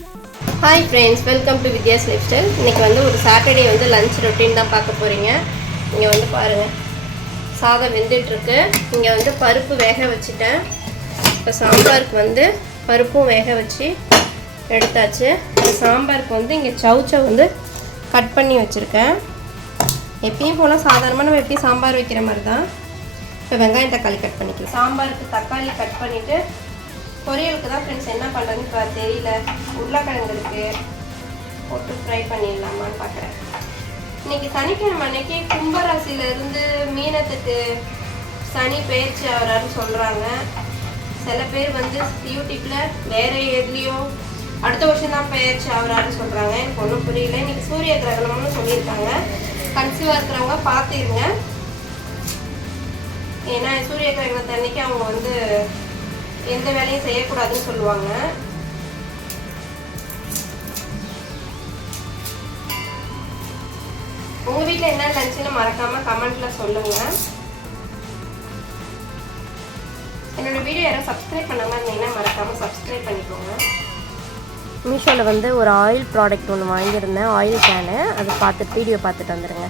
Hi friends, welcome to Vidya's life style. இன்றைக்கி வந்து ஒரு சாட்டர்டே வந்து லஞ்ச் ரொட்டீன் தான் பார்க்க போகிறீங்க. இங்கே வந்து பாருங்கள், சாதம் வெந்துட்டுருக்கு. இங்கே வந்து பருப்பு வேக வச்சுட்டேன். இப்போ சாம்பாருக்கு வந்து பருப்பும் வேக வச்சு எடுத்தாச்சு. இந்த சாம்பாருக்கு வந்து இங்கே சவுச்சை வந்து கட் பண்ணி வச்சுருக்கேன். எப்பயும் போல் சாதாரணமாக நம்ம எப்பயும் சாம்பார் வைக்கிற மாதிரி தான். இப்போ வெங்காயம் தக்காளி கட் பண்ணிக்கலாம். சாம்பாருக்கு தக்காளி கட் பண்ணிவிட்டு பொரியலுக்கு தான் ஃப்ரெண்ட்ஸ் என்ன பண்ணுறதுன்னு இப்போ தெரியல. உருளைக்கிழங்குக்கு போட்டு ஃப்ரை பண்ணிடலாமான்னு பார்க்குறேன். இன்றைக்கி சனிக்கிழமை அன்னைக்கு கும்பராசியிலேருந்து மீனத்துக்கு சனி பயிற்சி ஆகிறாருன்னு சொல்கிறாங்க. சில பேர் வந்து யூடியூப்பில் வேறு எதுலேயோ அடுத்த வருஷம் தான் பயிற்சி ஆகிறாருன்னு சொல்கிறாங்க. எனக்கு ஒன்றும் புரியல. இன்றைக்கி சூரிய கிரகணம்னு சொல்லியிருக்காங்க. கன்சீவாக இருக்கிறவங்க பார்த்துருங்க. ஏன்னா சூரிய கிரகணத்தை அன்னைக்கு அவங்க வந்து எந்த வேலையும் செய்யக்கூடாதுன்னு சொல்லுவாங்க. உங்க வீட்டில் என்ன லஞ்சுன்னு மறக்காம கமெண்ட்ல சொல்லுங்க. என்னோட வீடியோ யாரும் சப்ஸ்கிரைப் பண்ணாம இருந்தீங்கன்னா மறக்காம சப்ஸ்கிரைப் பண்ணிக்கோங்க. மீஷோவில் வந்து ஒரு ஆயில் ப்ராடக்ட் ஒன்று வாங்கியிருந்தேன், ஆயில் கேனு. அதை பார்த்துட்டு வீடியோ பார்த்துட்டு வந்துடுங்க.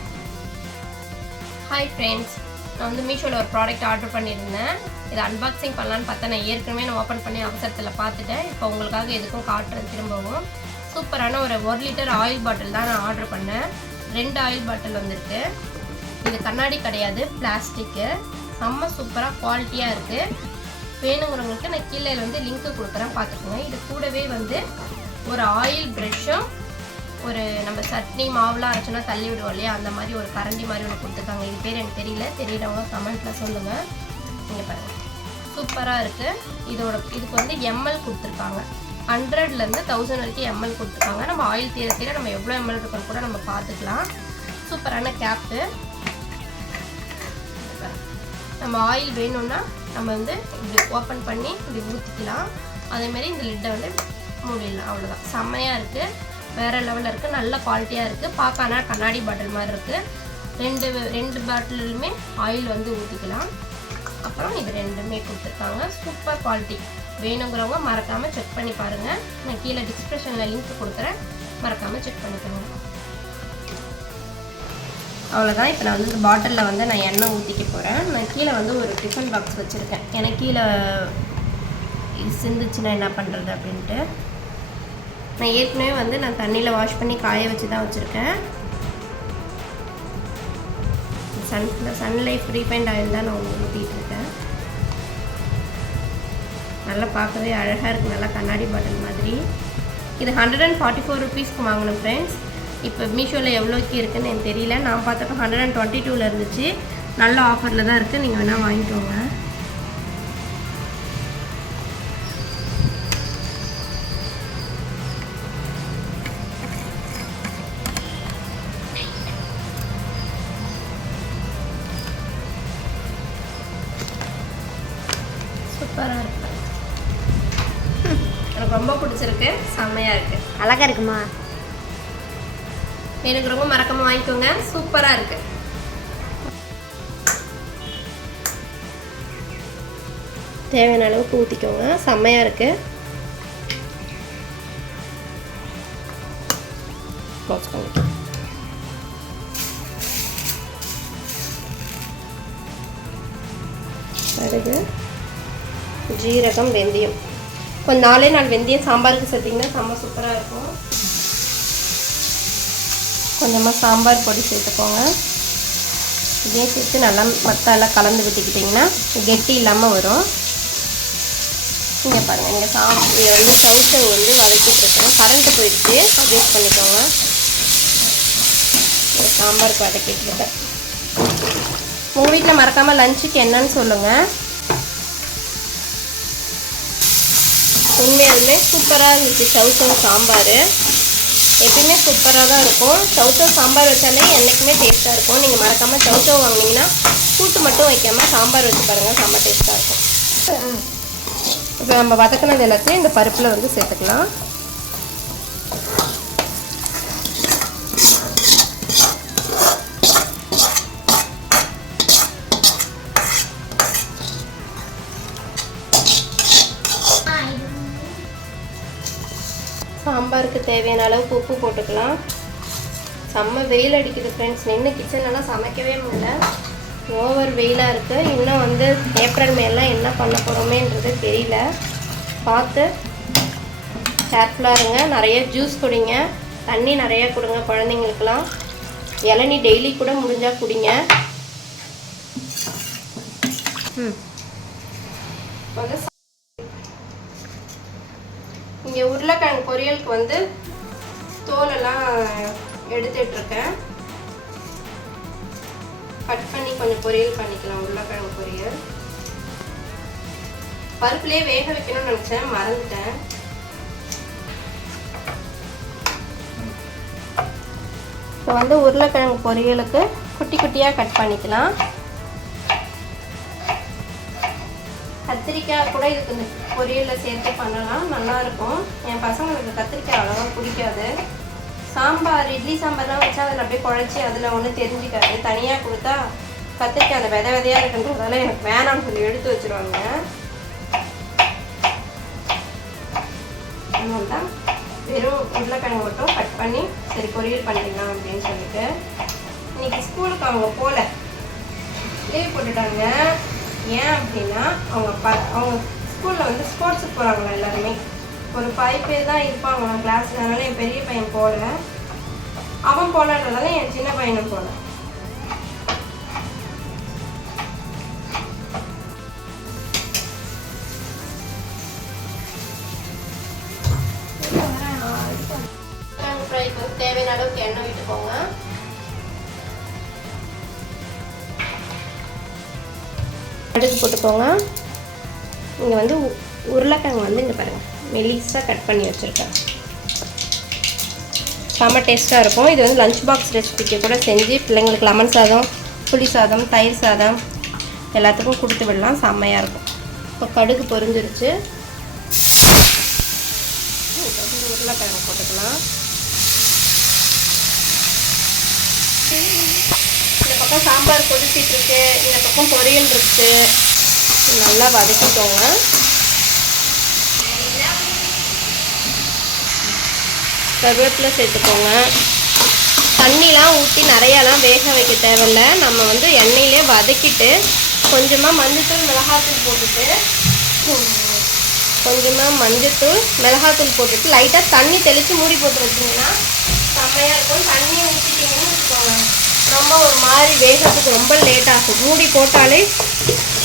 ஹாய் ஃப்ரெண்ட்ஸ், நான் வந்து மீஷோவில் ஒரு ப்ராடக்ட் ஆர்டர் பண்ணியிருந்தேன். இதை அன்பாக்சிங் பண்ணலான்னு பார்த்தா நான் ஏற்கனவே ஓப்பன் பண்ணி அவசரத்தில் பார்த்துட்டேன். இப்போ உங்களுக்காக எதுக்கும் காட்டுறேன் திரும்பவும். சூப்பரான ஒரு 1 லிட்டர் ஆயில் பாட்டில் தான் நான் ஆர்டர் பண்ணேன். 2 ஆயில் பாட்டில் வந்திருக்கு. இது கண்ணாடி கிடையாது, பிளாஸ்டிக்கு. செம்ம சூப்பராக குவாலிட்டியாக இருக்குது. வேணுங்கிறவங்களுக்கு நான் கீழே வந்து லிங்க்கு கொடுக்குறேன், பார்த்துக்கோங்க. இது கூடவே வந்து ஒரு ஆயில் ப்ரெஷ்ஷும் ஒரு நம்ம சட்னி மாவுலாம் அரைச்சோன்னா தள்ளி விடுவோம் இல்லையா, அந்த மாதிரி ஒரு கரண்டி மாதிரி ஒன்று கொடுத்துருக்காங்க. இது பேர் எனக்கு தெரியல, தெரியறவங்க கமெண்ட்டில் சொல்லுங்கள். நீங்கள் பாருங்கள், சூப்பராக இருக்குது. இதுக்கு வந்து எம்எல் கொடுத்துருக்காங்க. 100லேருந்து 1000 வரைக்கும் எம்எல் கொடுத்துருக்காங்க. நம்ம ஆயில் தீர தீர நம்ம எவ்வளோ எம்எல் இருக்குன்னு கூட நம்ம பார்த்துக்கலாம். சூப்பரான கேப்பு. நம்ம ஆயில் வேணும்னா நம்ம வந்து இப்படி ஓப்பன் பண்ணி இப்படி ஊற்றிக்கலாம். அதேமாரி இந்த லிட்டை வந்து மூடிடலாம். அவ்வளோதான். செம்மையாக இருக்குது, வேறு லெவலில் இருக்குது, நல்ல குவாலிட்டியாக இருக்குது. பார்க்கானா கண்ணாடி பாட்டில் மாதிரி இருக்குது. ரெண்டு பாட்டிலுமே ஆயில் வந்து ஊற்றிக்கலாம். அப்புறம் இது ரெண்டுமே கொடுத்துருக்காங்க. Super quality. வேணுங்கிறவங்க மறக்காமல் செக் பண்ணி பாருங்கள். நான் கீழே டிஸ்கிரிப்ஷனில் லிங்க் கொடுக்குறேன், மறக்காமல் செக் பண்ணிக்கோங்க. அவ்வளோதான். இப்போ நான் வந்து இந்த பாட்டிலில் வந்து நான் எண்ணெய் ஊற்றிக்க போகிறேன். நான் கீழே வந்து ஒரு டிஃபன் பாக்ஸ் வச்சுருக்கேன். எனக்கு கீழே சிந்துச்சுன்னா என்ன பண்ணுறது அப்படின்ட்டு. நான் ஏற்கனவே வந்து நான் தண்ணியில் வாஷ் பண்ணி காய வச்சு தான் வச்சுருக்கேன். சன்லைஃப் ரீஃபைண்ட் ஆயில் தான் நான் உங்களுக்கு ஊற்றிட்டுருக்கேன். நல்லா பார்க்கவே அழகாக இருக்குது, நல்லா கண்ணாடி பாட்டில் மாதிரி. இது 144 ருபீஸ்க்கு வாங்கினேன் ஃப்ரெண்ட்ஸ். இப்போ மீஷோவில் எவ்வளோக்கு இருக்குதுன்னு எனக்கு தெரியல. நான் பார்த்தப்போ 122ல் இருந்துச்சு. நல்ல ஆஃபரில் தான் இருக்குது, நீங்கள் வேணால் வாங்கிக்கோங்க. சூப்பராக இருக்கு, எனக்கு ரொம்ப பிடிச்சிருக்கு, செம்மையாக இருக்குது, அழகாக இருக்குமா? எனக்கு ரொம்ப மறக்காமல் வாங்கிக்கோங்க. சூப்பராக இருக்குது. தேவையான அளவுக்கு ஊற்றிக்கோங்க. செம்மையாக இருக்குது. க்ளோஸ் பண்ணிக்கோங்க. கடுகு, ஜீரகம், வெந்தயம். கொஞ்சம் 4 வெந்தயம் சாம்பாருக்கு சேர்த்திங்கன்னா செம்ம சூப்பராக இருக்கும். கொஞ்சமாக சாம்பார் பொடி சேர்த்துக்கோங்க. இதையும் சேர்த்து நல்லா மத்தாலாம் கலந்து விட்டுக்கிட்டிங்கன்னா கெட்டி இல்லாமல் வரும். இங்கே பாருங்கள், இங்கே இதை வந்து சவுட்டை வந்து வதக்கிட்டுருக்கேன். கரண்ட்டு போயிடுச்சு, அட்ஜஸ்ட் பண்ணிக்கோங்க. சாம்பாருக்கு வதக்கிட்டுருக்கேன். உங்கள் வீட்டில் மறக்காமல் லஞ்சுக்கு என்னன்னு சொல்லுங்கள். உண்மையாலுமே சூப்பராக இருந்துச்சு சவுச்சம் சாம்பார். எப்பயுமே சூப்பராக தான் இருக்கும். சவுச்சவ் சாம்பார் வச்சாலே என்றைக்குமே டேஸ்ட்டாக இருக்கும். நீங்கள் மறக்காமல் சவுச்சவ் வாங்கினீங்கன்னா கூட்டு மட்டும் வைக்காமல் சாம்பார் வச்சு பாருங்கள், செம்ம டேஸ்ட்டாக இருக்கும். இப்போ நம்ம வதக்கினது எல்லாத்தையும் இந்த பருப்பில் வந்து சேர்த்துக்கலாம். சாம்பாருக்கு தேவையான அளவுக்கு உப்பு போட்டுக்கலாம். செம்ம வெயில் அடிக்குது ஃப்ரெண்ட்ஸ். நின்று கிச்சன்லாம் சமைக்கவே முடியல, ஓவர் வெயிலாக இருக்குது. இன்னும் வந்து ஏப்ரல் மேலாம் என்ன பண்ண போகிறோமேன்றது தெரியல. பார்த்து கேர்ஃபுல்லாக இருங்க. நிறைய ஜூஸ் குடிங்க, தண்ணி நிறையா கொடுங்க குழந்தைங்களுக்கெல்லாம். இளநீ டெய்லி கூட முடிஞ்சால் குடிங்க. வந்து இங்கே உருளைக்கிழங்கு பொரியலுக்கு வந்து தோலெல்லாம் எடுத்துட்ருக்கேன். கட் பண்ணி கொஞ்சம் பொரியல் பண்ணிக்கலாம். உருளைக்கிழங்கு பொரியல் பருப்புலேயே வேக வைக்கணும்னு நினச்சேன், மறந்துட்டேன். இப்போ வந்து உருளைக்கிழங்கு பொரியலுக்கு குட்டி குட்டியாக கட் பண்ணிக்கலாம். கத்திரிக்காய் கூட இதுக்கு இந்த பொரியலில் சேர்த்து பண்ணலாம், நல்லாயிருக்கும். என் பசங்களுக்கு கத்திரிக்காய் அவ்வளோவா பிடிக்காது. சாம்பார், இட்லி சாம்பார்லாம் வச்சா அதில் அப்படியே குழச்சி அதில் ஒன்றும் தெரிஞ்சிக்காது. தனியாக கொடுத்தா கத்திரிக்காய் அந்த விதை விதையாக இருக்குன்றதால எனக்கு வேணாம்னு சொல்லி எடுத்து வச்சுருவாங்க. அதனால தான் வெறும் உருளைக்கிழங்கு மட்டும் கட் பண்ணி சரி பொரியல் பண்ணிக்கலாம் அப்படின்னு சொல்லிட்டு. இன்னைக்கு ஸ்கூலுக்கு அவங்க போகல, லீவ் போட்டுட்டாங்க. ஏன் அப்படின்னா அவங்க ஸ்கூலில் வந்து ஸ்போர்ட்ஸுக்கு போகிறாங்களா எல்லாருமே. ஒரு 5 பேர் தான் இருப்பாங்க கிளாஸில். அதனால என் பெரிய பையன் போகல, அவன் போகலன்றதால என் சின்ன பையனும் போகல. ஃப்ரைக்கு வந்து தேவையான அளவுக்கு எண்ணெய் விட்டுக்கோங்க. கடுகு போட்டுக்கோங்க. இங்கே வந்து உருளைக்கிழங்கு வந்து இங்கே பாருங்கள் மெலிசாக கட் பண்ணி வச்சுருக்கேன். செம்ம டேஸ்ட்டாக இருக்கும். இது வந்து லஞ்ச் பாக்ஸ் ரெசிபிக்கு கூட செஞ்சு பிள்ளைங்களுக்கு லெமன் சாதம், புளி சாதம், தயிர் சாதம் எல்லாத்துக்கும் கொடுத்து விடலாம், செம்மையாக இருக்கும். இப்போ கடுகு பொரிஞ்சிருச்சு. உருளைக்கிழங்கு போட்டுக்கலாம். இந்த பக்கம் சாம்பார் கொதிச்சிட்ருக்கு, இந்த பக்கம் பொரியல் இருக்குது. நல்லா வதக்கிக்கோங்க. கருவேப்பிலை சேர்த்துக்கோங்க. தண்ணிலாம் ஊற்றி நிறையாலாம் வேக வைக்க தேவையில்லை. நம்ம வந்து எண்ணெயிலே வதக்கிட்டு கொஞ்சமாக மஞ்சத்தூள் மிளகாத்தூள் போட்டுட்டு மிளகாத்தூள் போட்டுட்டு லைட்டாக தண்ணி தெளித்து மூடி போட்டு வச்சிங்கன்னா செம்மையாக இருக்கும். தண்ணியை ஊற்றிட்டிங்கன்னு வச்சுக்கோங்க, ரொம்ப ஒரு மாதிரி வேகிறதுக்கு ரொம்ப லேட் ஆகும். மூடி போட்டாலே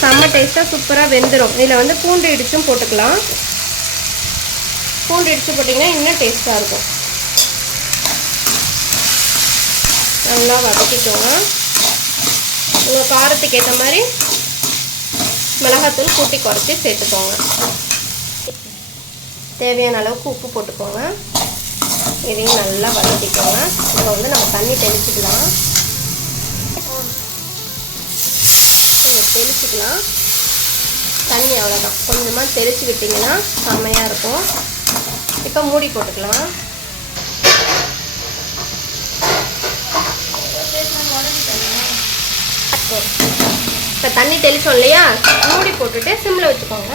செம்ம டேஸ்ட்டாக சூப்பராக வெந்துடும். இதில் வந்து பூண்டு இடிச்சும் போட்டுக்கலாம். பூண்டு இடித்து போட்டிங்கன்னா இன்னும் டேஸ்ட்டாக இருக்கும். நல்லா வதக்கிக்கோங்க. உங்கள் காரத்துக்கு ஏற்ற மாதிரி மிளகாத்தூள் கூட்டி குறைச்சி சேர்த்துக்கோங்க. தேவையான அளவுக்கு உப்பு போட்டுக்கோங்க. இதையும் நல்லா வதக்கிக்கோங்க. இப்போ வந்து நம்ம தண்ணி தெளிச்சுக்கலாம். தெளிச்சுக்கலாம் தண்ணி அவ்வளோதான். கொஞ்சமாக தெளித்து விட்டிங்கன்னா செம்மையாக இருக்கும். இப்போ மூடி போட்டுக்கலாம். இப்போ தண்ணி தெளிச்சோம் இல்லையா, மூடி போட்டுட்டு சிம்மில் வச்சுக்கோங்க.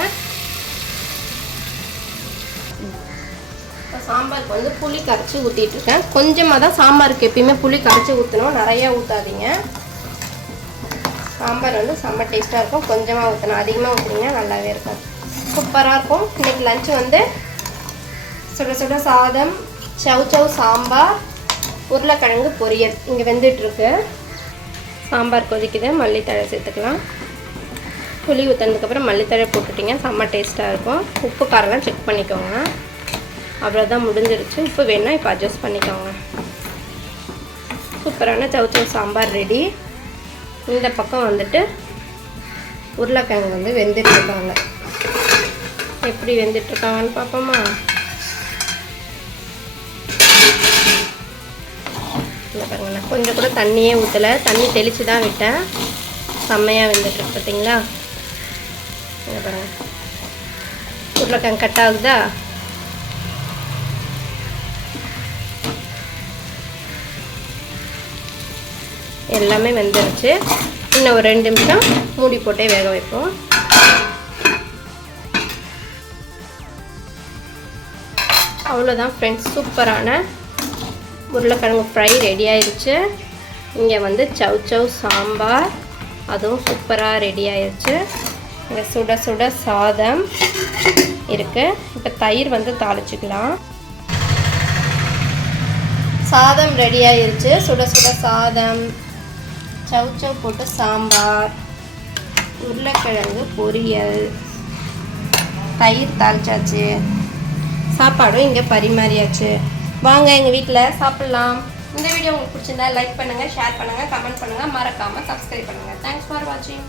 இப்போ சாம்பாருக்கு வந்து புளி கரைச்சி ஊற்றிட்டுருக்கேன். கொஞ்சமாக தான் சாம்பாருக்கு எப்பயுமே புளி கரைச்சி ஊற்றணும், நிறையா ஊற்றாதீங்க. சாம்பார் வந்து செம்ம டேஸ்ட்டாக இருக்கும். கொஞ்சமாக ஊற்றணும், அதிகமாக ஊற்றினீங்கன்னா நல்லாவே இருக்காது. சூப்பராக இருக்கும். இன்றைக்கி லஞ்சு வந்து சுட சுட சாதம், சவ் சாம்பார், உருளைக்கிழங்கு பொரியல் இங்கே வெந்துட்டுருக்கு. சாம்பார் கொதிக்குது, மல்லித்தழை சேர்த்துக்கலாம். புளி ஊற்றினதுக்கப்புறம் மல்லித்தழை போட்டுட்டிங்க, செம்ம டேஸ்ட்டாக இருக்கும். உப்பு காரெல்லாம் செக் பண்ணிக்கோங்க. அவ்வளோதான், முடிஞ்சிருச்சு. உப்பு வேணுன்னா இப்போ அட்ஜஸ்ட் பண்ணிக்கோங்க. சூப்பரான சவ் சாம்பார் ரெடி. இந்த பக்கம் வந்துட்டு உருளைக்கிழங்கு வந்து வெந்துட்டுருக்காங்க. எப்படி வெந்துட்டுருக்காங்கன்னு பார்ப்போமா? இல்லை பாருங்களேன், கொஞ்சம் கூட தண்ணியே ஊற்றலை, தண்ணி தெளித்து தான் விட்டேன். செம்மையாக வெந்துட்டுருக்கு பார்த்தீங்களா? இங்கே பாருங்கள், உருளைக்கிழங்கு கட் ஆகுதா? எல்லாமே வெந்துருச்சு. இன்னும் ஒரு 2 நிமிஷம் மூடி போட்டே வேக வைப்போம். அவ்வளோதான் ஃப்ரெண்ட்ஸ், சூப்பரான உருளைக்கிழங்கு ஃப்ரை ரெடி ஆயிடுச்சு. இங்கே வந்து சவ் சாம்பார், அதுவும் சூப்பராக ரெடி ஆயிடுச்சு. இங்கே சுட சுட சாதம் இருக்குது. இப்போ தயிர் வந்து தாளிச்சிக்கலாம். சாதம் ரெடி ஆயிடுச்சு. சுட சுட சாதம், சவ் போட்டு சாம்பார், உருளைக்கிழங்கு பொரியல், தயிர் தாளிச்சாச்சு, சாப்பாடும் இங்கே பரிமாறியாச்சு. வாங்க எங்கள் வீட்டில் சாப்பிட்லாம். இந்த வீடியோ உங்களுக்கு பிடிச்சிருந்தா லைக் பண்ணுங்கள், ஷேர் பண்ணுங்கள், கமெண்ட் பண்ணுங்கள், மறக்காமல் சப்ஸ்கிரைப் பண்ணுங்கள். தேங்க்ஸ் ஃபார் வாட்சிங்.